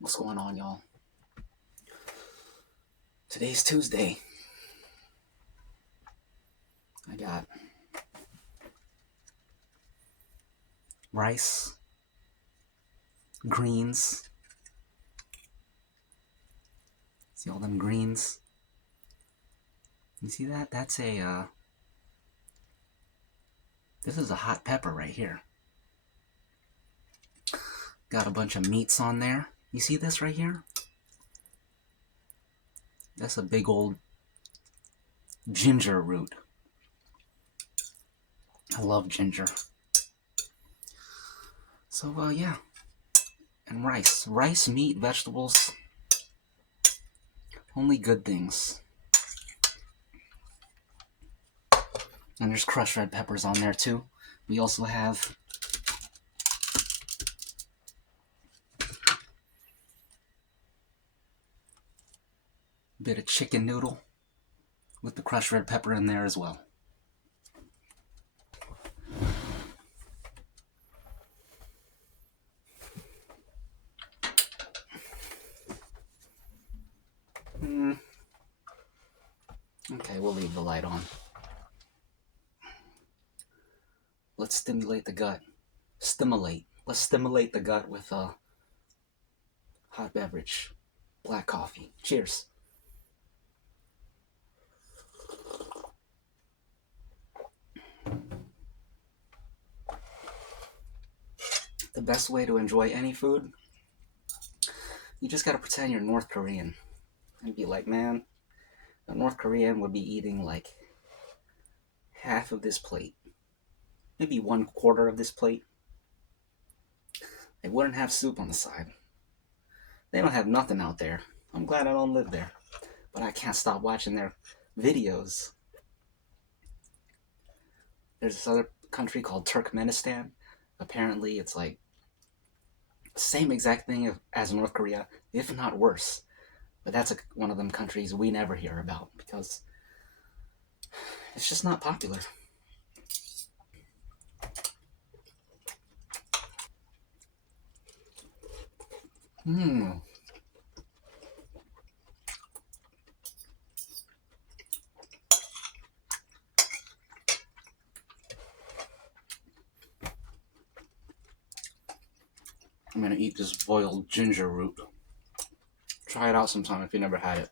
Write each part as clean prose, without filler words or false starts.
What's going on, y'all? Today's Tuesday. I got rice, greens. See all them greens? You see that? That's this is a hot pepper right here. Got a bunch of meats on there. You see this right here? That's a big old ginger root. I love ginger. So, yeah. And rice. Rice, meat, vegetables. Only good things. And there's crushed red peppers on there too. We also have a bit of chicken noodle with the crushed red pepper in there as well. Okay, we'll leave the light on. Let's stimulate the gut. Let's stimulate the gut with a hot beverage. Black coffee. Cheers. The best way to enjoy any food, you just gotta pretend you're North Korean. And be like, man, a North Korean would be eating like half of this plate. Maybe 1/4 of this plate. They wouldn't have soup on the side. They don't have nothing out there. I'm glad I don't live there. But I can't stop watching their videos. There's this other country called Turkmenistan. Apparently, it's like the same exact thing as North Korea, if not worse. But that's one of them countries we never hear about because it's just not popular. I'm gonna eat this boiled ginger root. Try it out sometime if you never had it.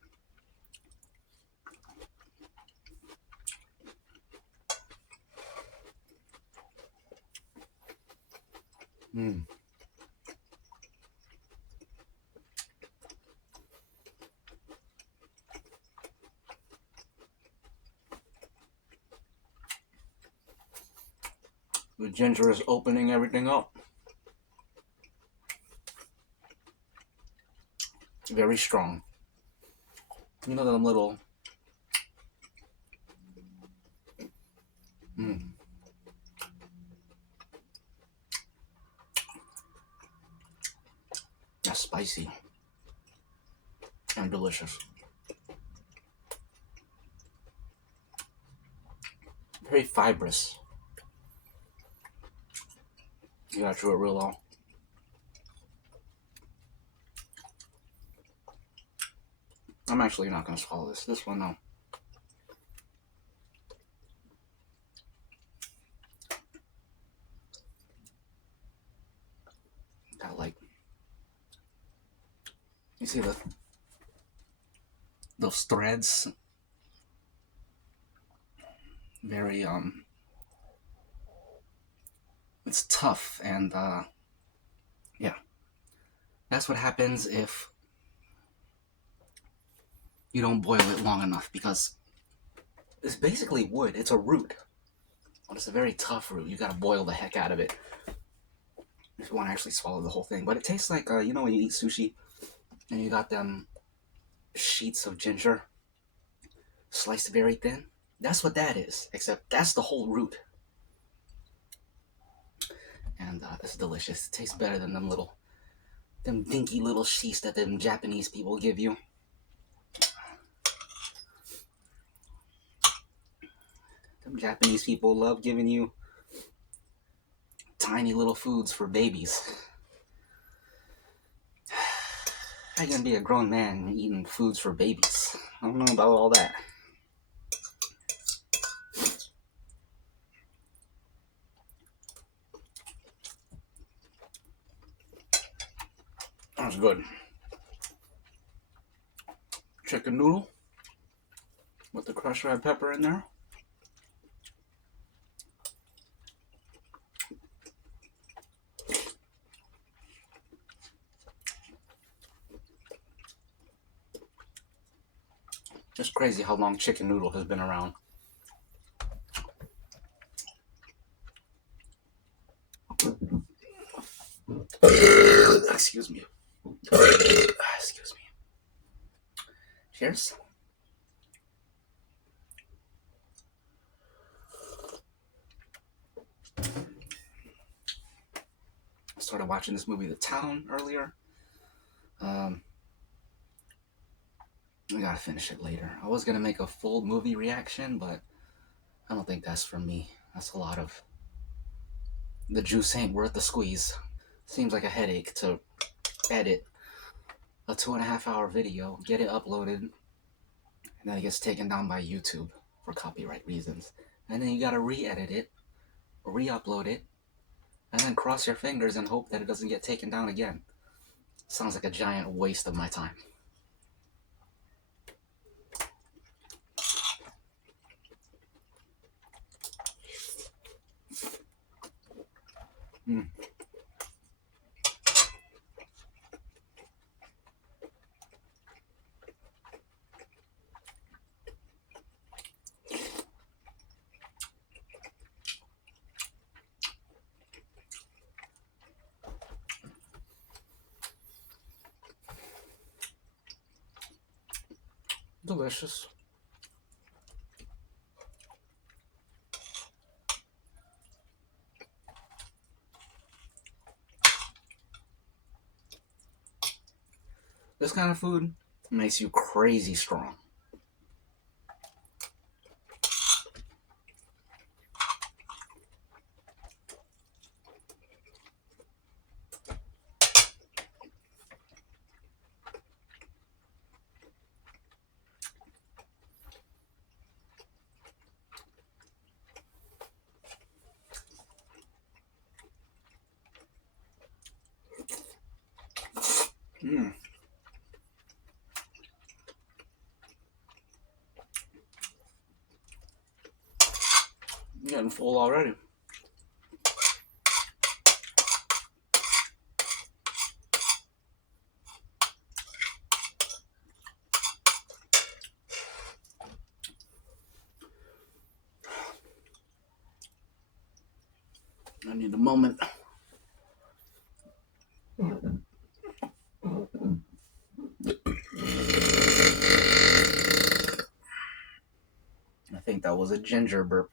The ginger is opening everything up. It's very strong. You know them little that's spicy and delicious. Very fibrous. You gotta chew it real long. I'm actually not gonna swallow this. This one, no. Got like, you see those threads? Very it's tough and yeah. That's what happens if you don't boil it long enough because it's basically wood. It's a root. But it's a very tough root. You gotta boil the heck out of it if you want to actually swallow the whole thing. But it tastes like, you know when you eat sushi and you got them sheets of ginger sliced very thin? That's what that is, except that's the whole root. And it's delicious. It tastes better than them dinky little sheets that them Japanese people give you. Them Japanese people love giving you tiny little foods for babies. How you gonna be a grown man eating foods for babies? I don't know about all that. That's good. Chicken noodle with the crushed red pepper in there. It's crazy how long chicken noodle has been around. Excuse me. Excuse me. Cheers. I started watching this movie, The Town, earlier. I gotta finish it later. I was gonna make a full movie reaction, but I don't think that's for me. That's a lot of... The juice ain't worth the squeeze. Seems like a headache to edit a 2.5 hour video, get it uploaded, and then it gets taken down by YouTube for copyright reasons. And then you gotta re-edit it, re-upload it, and then cross your fingers and hope that it doesn't get taken down again. Sounds like a giant waste of my time. Mm. Delicious. This kind of food makes you crazy strong. Mm. I'm getting full already. I need a moment. I think that was a ginger burp.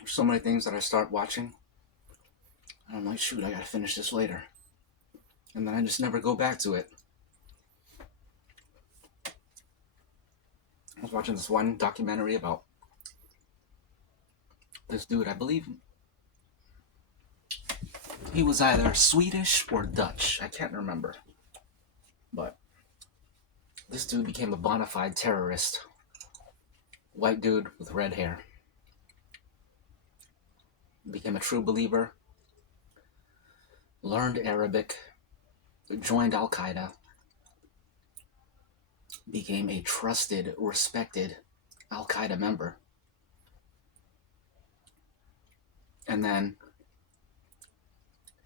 There's so many things that I start watching, and I'm like, shoot, I gotta finish this later. And then I just never go back to it. I was watching this one documentary about this dude. I believe he was either Swedish or Dutch. I can't remember. But this dude became a bona fide terrorist. White dude with red hair. Became a true believer. Learned Arabic. Joined Al Qaeda. Became a trusted, respected Al Qaeda member. And then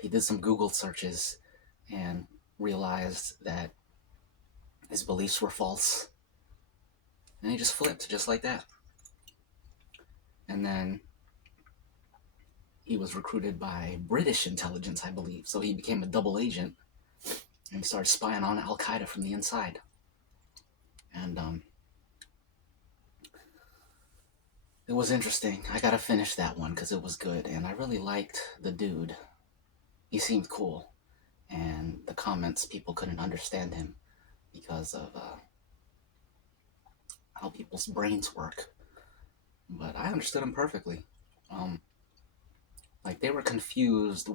He did some Google searches and realized that his beliefs were false. And he just flipped just like that. And then he was recruited by British intelligence, I believe. So he became a double agent and he started spying on Al Qaeda from the inside. And it was interesting. I gotta finish that one because it was good. And I really liked the dude. He seemed cool. And the comments, people couldn't understand him because of how people's brains work. But I understood him perfectly. Um, like they were confused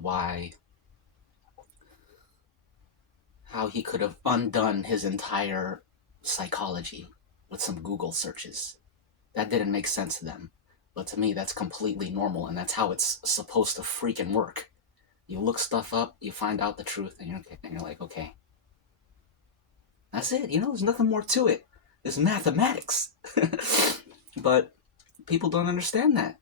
how he could have undone his entire psychology with some Google searches. That didn't make sense to them. But to me, that's completely normal, and that's how it's supposed to freaking work. You look stuff up, you find out the truth, and you're like, okay, that's it. There's nothing more to it. It's mathematics. But people don't understand that.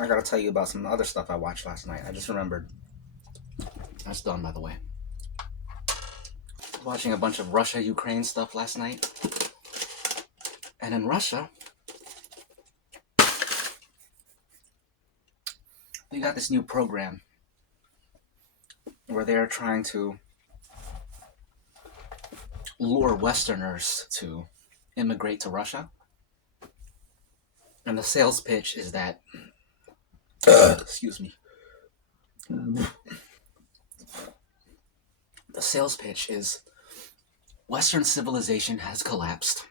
I gotta tell you about some other stuff I watched last night. I just remembered. That's done, by the way. I was watching a bunch of Russia-Ukraine stuff last night. And in Russia, they got this new program where they're trying to lure Westerners to immigrate to Russia. And the sales pitch is that, excuse me. The sales pitch is Western civilization has collapsed.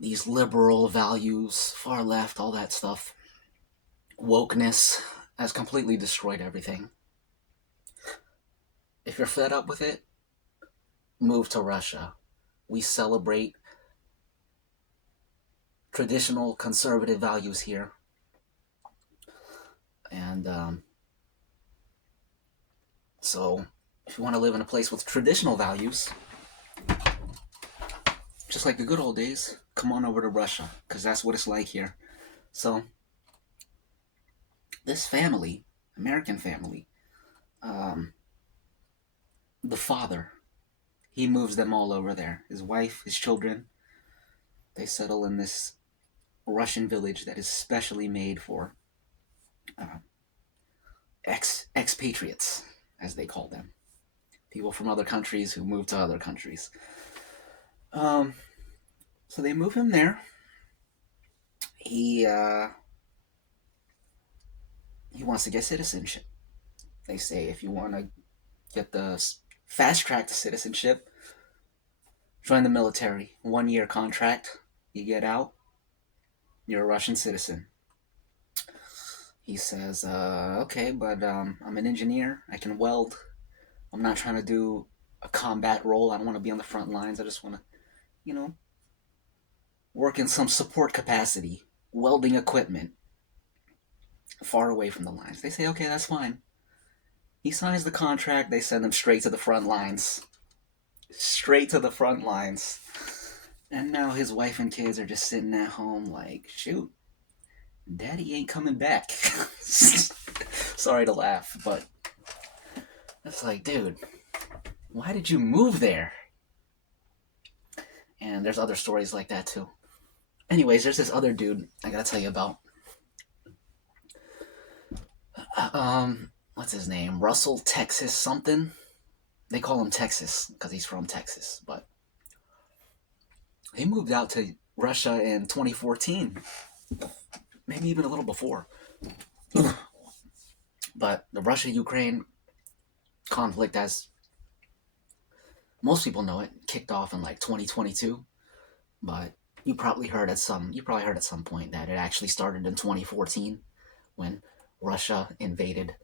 These liberal values, far left, all that stuff, wokeness has completely destroyed everything. If you're fed up with it, move to Russia. We celebrate traditional conservative values here. And so if you want to live in a place with traditional values, just like the good old days, come on over to Russia, because that's what it's like here. So this family, American family, the father, he moves them all over there. His wife, his children, they settle in this Russian village that is specially made for expatriates, as they call them. People from other countries who move to other countries. So they move him there. He wants to get citizenship. They say if you want to get the fast track to citizenship, join the military. 1-year contract. You get out, you're a Russian citizen. He says, okay, but I'm an engineer. I can weld. I'm not trying to do a combat role. I don't want to be on the front lines. I just want to, work in some support capacity, welding equipment, far away from the lines. They say, okay, that's fine. He signs the contract. They send him straight to the front lines. Straight to the front lines. And now his wife and kids are just sitting at home like, shoot, daddy ain't coming back. Sorry to laugh, but it's like, dude, why did you move there? And there's other stories like that too. Anyways, there's this other dude I gotta tell you about. what's his name? Russell Texas something. They call him Texas because he's from Texas, but he moved out to Russia in 2014, maybe even a little before. But the Russia-Ukraine conflict, as most people know it, kicked off in like 2022. But you probably heard at some point that it actually started in 2014 when Russia invaded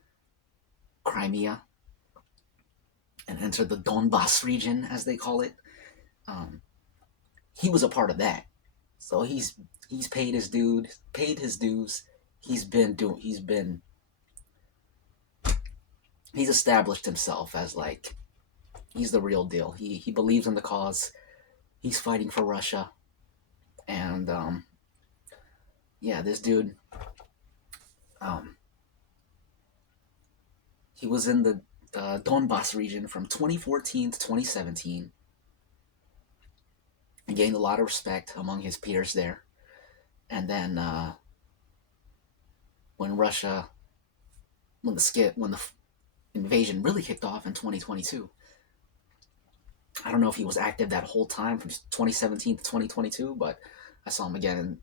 Crimea and entered the Donbass region, as they call it. Um, he was a part of that, so he's paid his dues. He's established himself as like he's the real deal. He believes in the cause. He's fighting for Russia, and yeah, this dude, um, he was in the Donbass region from 2014 to 2017 and gained a lot of respect among his peers there. And then when Russia, when the invasion really kicked off in 2022, I don't know if he was active that whole time from 2017 to 2022, but I saw him again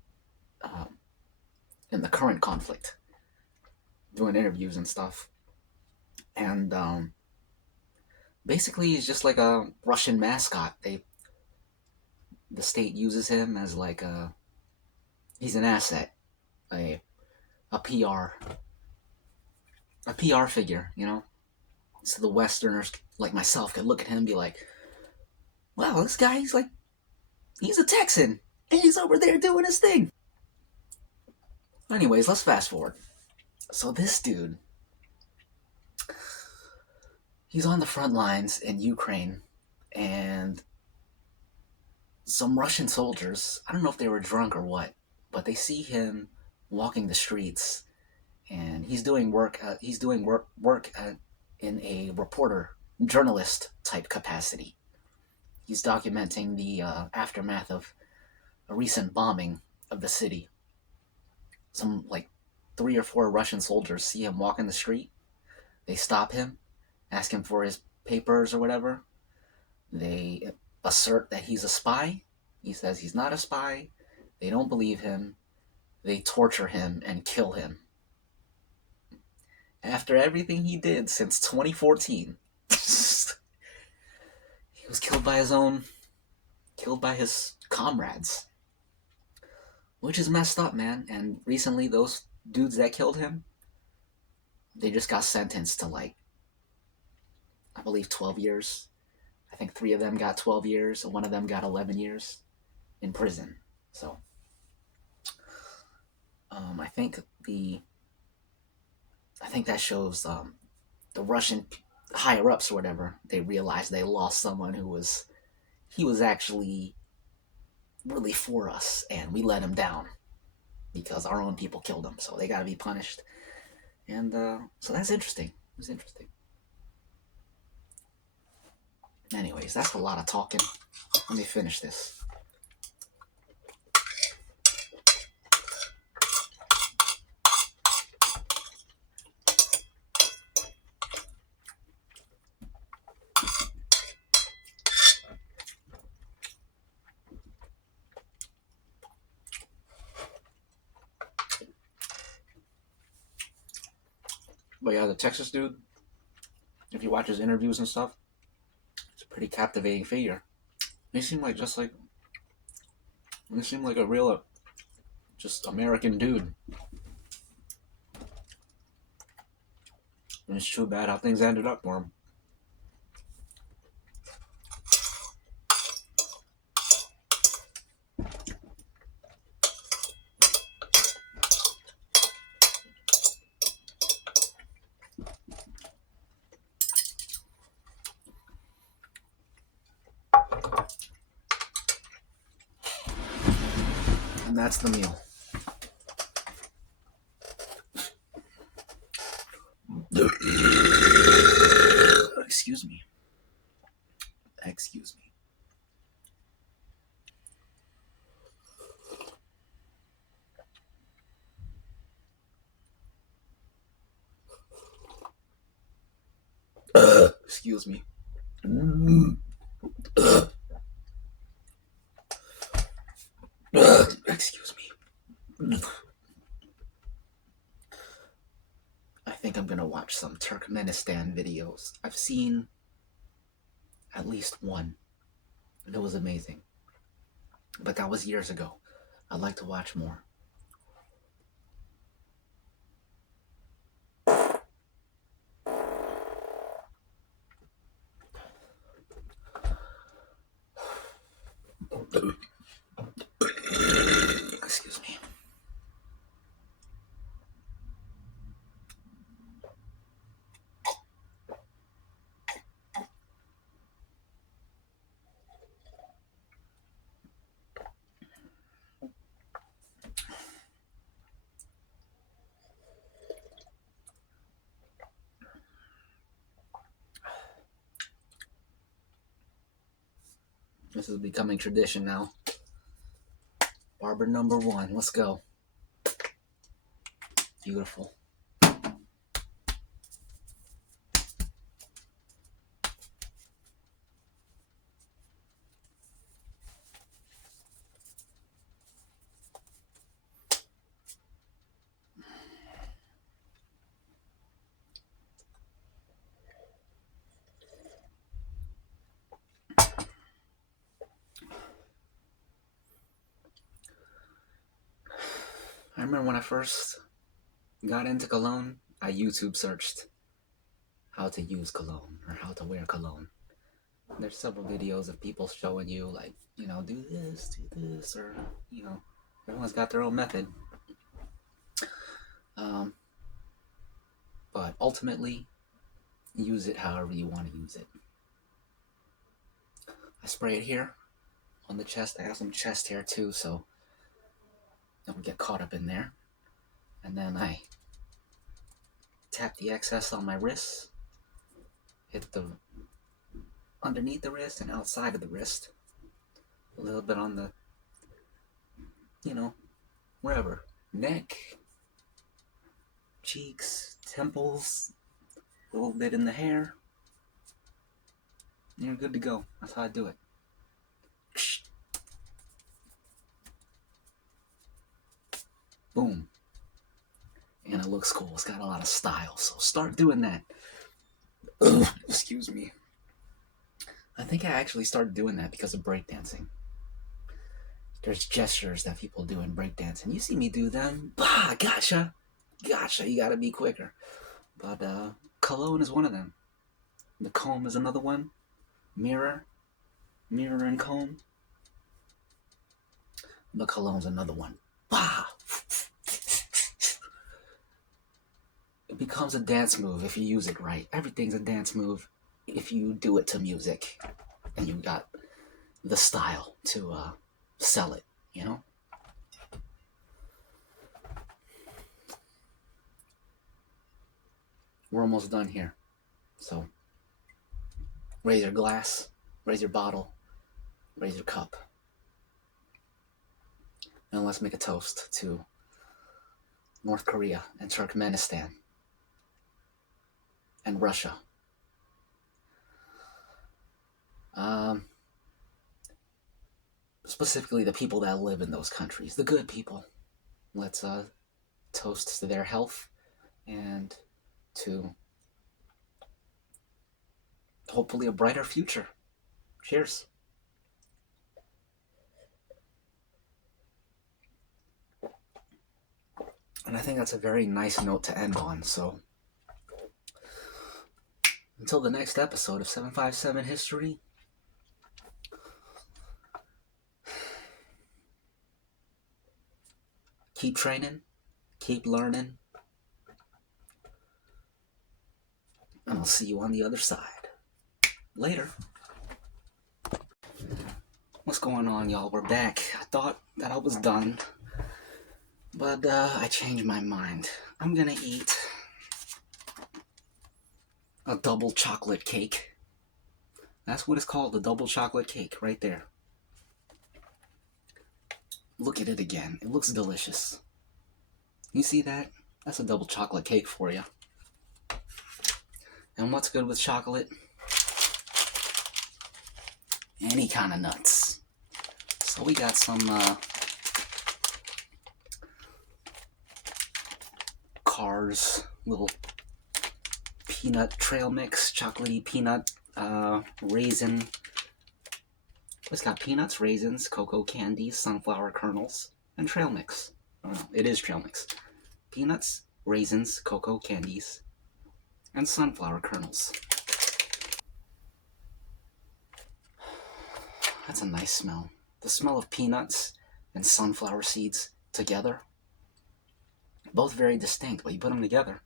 in the current conflict, doing interviews and stuff. And basically, he's just like a Russian mascot. The state uses him as like he's an asset, a a PR a PR figure, you know. So the Westerners like myself could look at him and be like, "Wow, this guy, he's a Texan, and he's over there doing his thing." Anyways, let's fast forward. So this dude, he's on the front lines in Ukraine, and some Russian soldiers, I don't know if they were drunk or what, but they see him walking the streets, and he's doing work. In a reporter, journalist type capacity. He's documenting the aftermath of a recent bombing of the city. Some like 3 or 4 Russian soldiers see him walking the street. They stop him, ask him for his papers or whatever. They assert that he's a spy. He says he's not a spy. They don't believe him. They torture him and kill him. After everything he did since 2014, he was killed by his comrades, which is messed up, man. And recently, those dudes that killed him, they just got sentenced to like, I believe 12 years. I think 3 of them got 12 years, and 1 of them got 11 years in prison. So, I think that shows the Russian higher ups or whatever. They realized they lost someone he was actually really for us, and we let him down because our own people killed him. So they got to be punished, and so that's interesting. It was interesting. Anyways, that's a lot of talking. Let me finish this. But yeah, the Texas dude, if you watch his interviews and stuff, it's a pretty captivating figure. He seemed like a real, just American dude. And it's too bad how things ended up for him. And that's the meal. Excuse me. Excuse me. Excuse me. Excuse me. I think I'm gonna watch some Turkmenistan videos. I've seen at least one. It was amazing. But that was years ago. I'd like to watch more. Excuse me. This is becoming tradition now. Barber number 1. Let's go. Beautiful. I remember when I first got into cologne, I YouTube searched how to use cologne or how to wear cologne. There's several videos of people showing you, like, you know, do this, or, you know, everyone's got their own method. But ultimately, use it however you want to use it. I spray it here on the chest. I have some chest hair too, so don't get caught up in there. And then I tap the excess on my wrists, hit the underneath the wrist and outside of the wrist, a little bit on the, you know, wherever, neck, cheeks, temples, a little bit in the hair. You're good to go. That's how I do it. Boom. And it looks cool. It's got a lot of style. So start doing that. Excuse me. I think I actually started doing that because of breakdancing. There's gestures that people do in breakdancing. You see me do them. Bah, gotcha. Gotcha. You gotta be quicker. But cologne is one of them. The comb is another one. Mirror and comb. The cologne's another one. Bah! It becomes a dance move if you use it right. Everything's a dance move if you do it to music and you got the style to sell it, you know? We're almost done here. So raise your glass, raise your bottle, raise your cup. And let's make a toast to North Korea and Turkmenistan and Russia. Specifically the people that live in those countries, the good people. Let's toast to their health and to hopefully a brighter future. Cheers. And I think that's a very nice note to end on. So until the next episode of 757 History, keep training, keep learning, and I'll see you on the other side. Later. What's going on, y'all? We're back. I thought that I was done, but I changed my mind. I'm gonna eat a double chocolate cake. That's what it's called, a double chocolate cake, right there. Look at it again. It looks delicious. You see that? That's a double chocolate cake for you. And what's good with chocolate? any kind of nuts. So we got some Cars little peanut trail mix, chocolatey peanut raisin. It's got peanuts, raisins, cocoa candy, sunflower kernels, and trail mix. Oh no, it is trail mix. Peanuts, raisins, cocoa candies, and sunflower kernels. That's a nice smell. The smell of peanuts and sunflower seeds together. Both very distinct, but you put them together.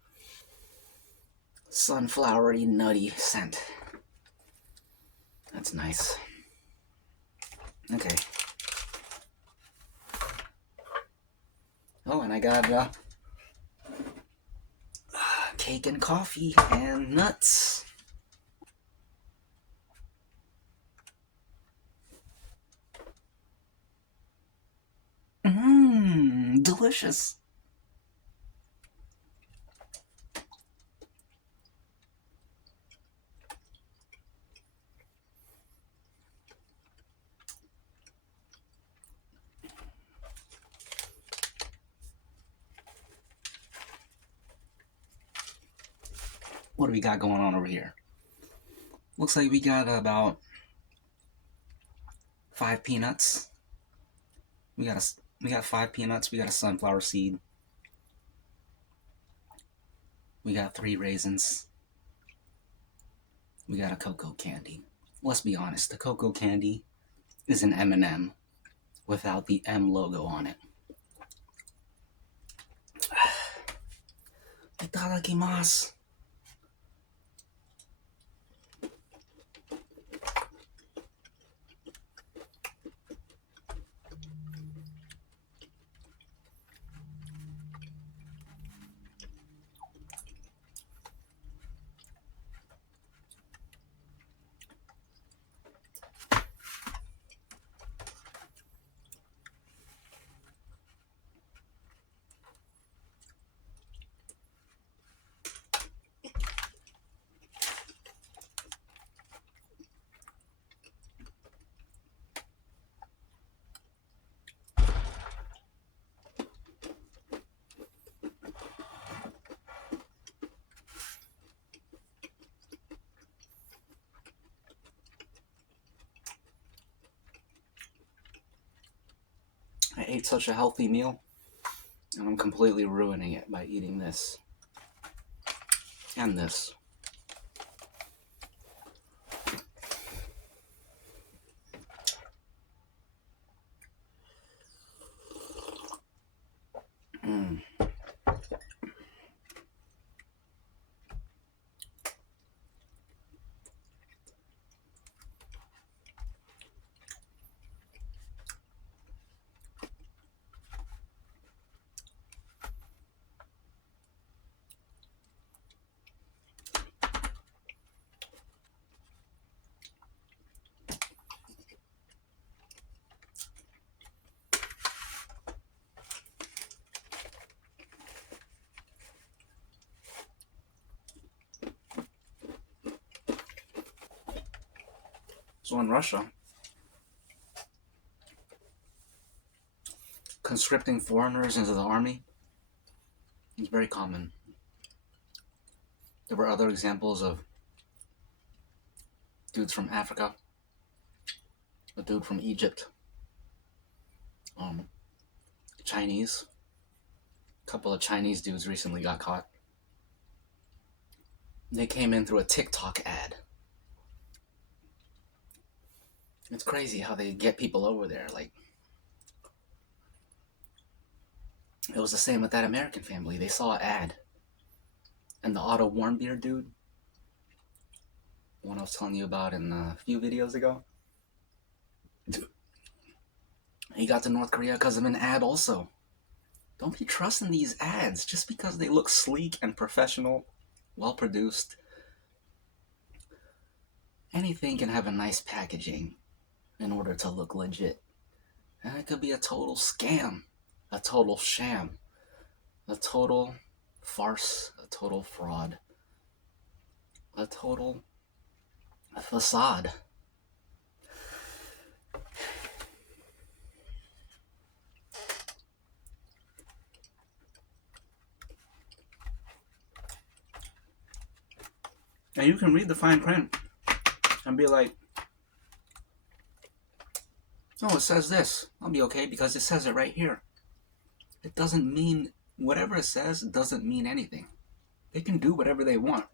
Sunflowery, nutty scent. That's nice. Okay. Oh, and I got cake and coffee and nuts. Mmm, delicious. What do we got going on over here? Looks like we got about 5 peanuts. We got 5 peanuts. We got a sunflower seed. We got 3 raisins. We got a cocoa candy. Let's be honest, the cocoa candy is an M&M without the M logo on it. Itadakimasu. I ate such a healthy meal, and I'm completely ruining it by eating this. And this. Mm. So in Russia, conscripting foreigners into the army is very common. There were other examples of dudes from Africa, a dude from Egypt, Chinese. A couple of Chinese dudes recently got caught. They came in through a TikTok ad. It's crazy how they get people over there. Like, it was the same with that American family. They saw an ad. And the Otto Warmbier dude, the one I was telling you about in a few videos ago, he got to North Korea because of an ad also. Don't be trusting these ads just because they look sleek and professional, well produced. Anything can have a nice packaging in order to look legit. And it could be a total scam, a total sham, a total farce, a total fraud, a total facade. And you can read the fine print and be like, oh, it says this. I'll be okay because it says it right here. It doesn't mean, whatever it says, it doesn't mean anything. They can do whatever they want.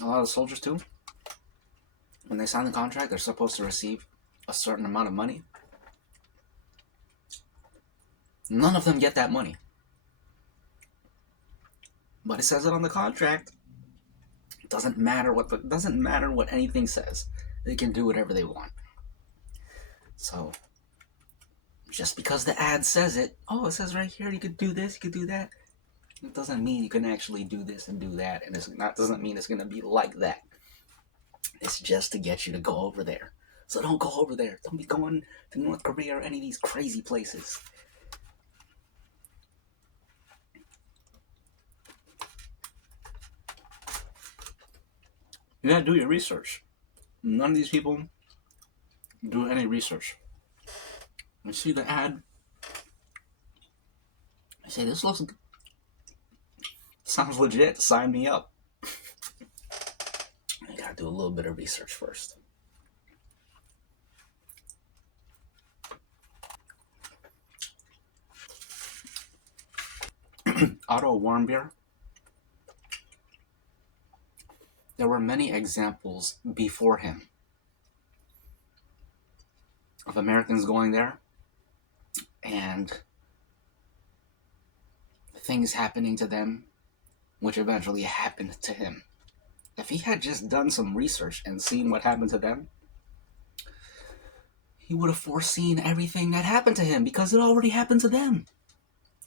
A lot of soldiers too, when they sign the contract, they're supposed to receive a certain amount of money. None of them get that money. But it says it on the contract. It doesn't matter what anything says. They can do whatever they want. So just because the ad says it, oh, it says right here you could do this, you could do that. It doesn't mean you can actually do this and do that, and doesn't mean it's gonna be like that. It's just to get you to go over there. So don't go over there. Don't be going to North Korea or any of these crazy places. You gotta do your research. None of these people do any research. I see the ad. I say, this sounds legit. Sign me up. You gotta do a little bit of research first. Otto Warmbier. There were many examples before him of Americans going there and things happening to them, which eventually happened to him. If he had just done some research and seen what happened to them, he would have foreseen everything that happened to him because it already happened to them.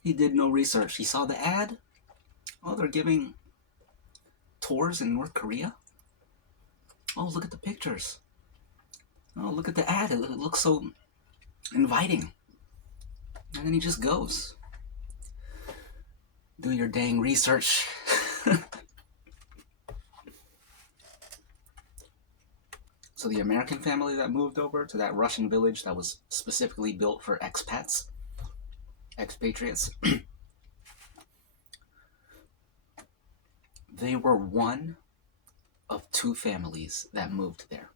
He did no research. He saw the ad. Oh, they're giving tours in North Korea. Oh, look at the pictures. Oh, look at the ad. It looks so inviting. And then he just goes. Do your dang research. So the American family that moved over to that Russian village that was specifically built for expats, expatriates, they were one of two families that moved there.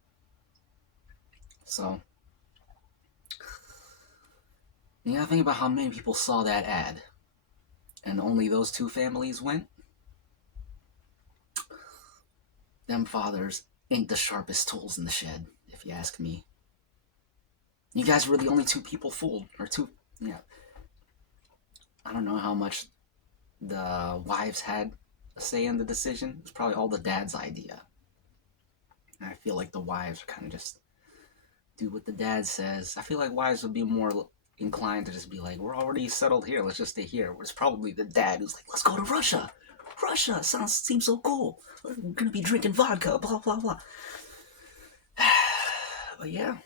So, you gotta think about how many people saw that ad, and only those two families went. Them fathers ain't the sharpest tools in the shed, if you ask me. You guys were the only two people fooled, or two, yeah. I don't know how much the wives had a say in the decision. It's probably all the dad's idea. And I feel like the wives are kind of just do what the dad says. I feel like wives would be more inclined to just be like, we're already settled here, let's just stay here. It's probably the dad who's like, let's go to Russia. Russia seems so cool. We're gonna be drinking vodka, blah blah blah. But yeah,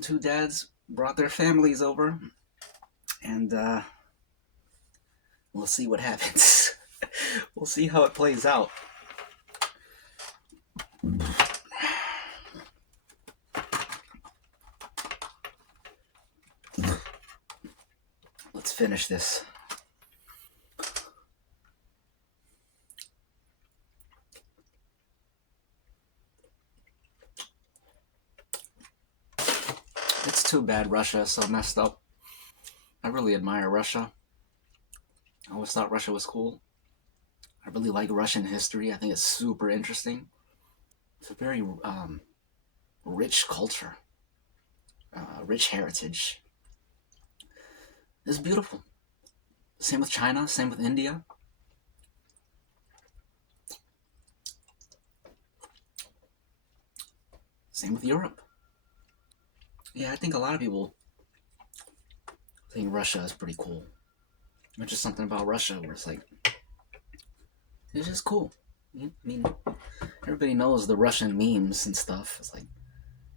two dads brought their families over, and we'll see what happens. We'll see how it plays out. Let's finish this. It's too bad Russia is so messed up. I really admire Russia. I always thought Russia was cool. I really like Russian history. I think it's super interesting. It's a very rich culture, rich heritage. It's beautiful. Same with China, same with India. Same with Europe. Yeah, I think a lot of people think Russia is pretty cool. There's just something about Russia where it's like, it's just cool. I mean, everybody knows the Russian memes and stuff. It's like,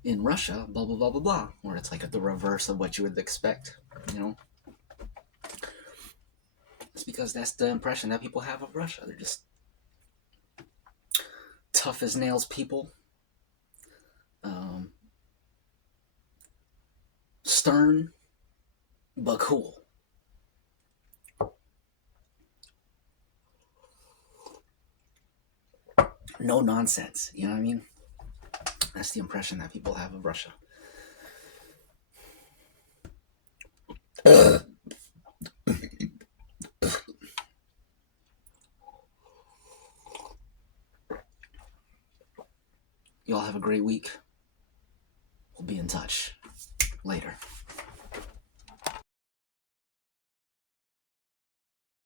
in Russia, blah, blah, blah, blah, blah. Where it's like the reverse of what you would expect, you know? It's because that's the impression that people have of Russia. They're just tough as nails people. Stern, but cool. No nonsense. You know what I mean? That's the impression that people have of Russia. Y'all have a great week. We'll be in touch later.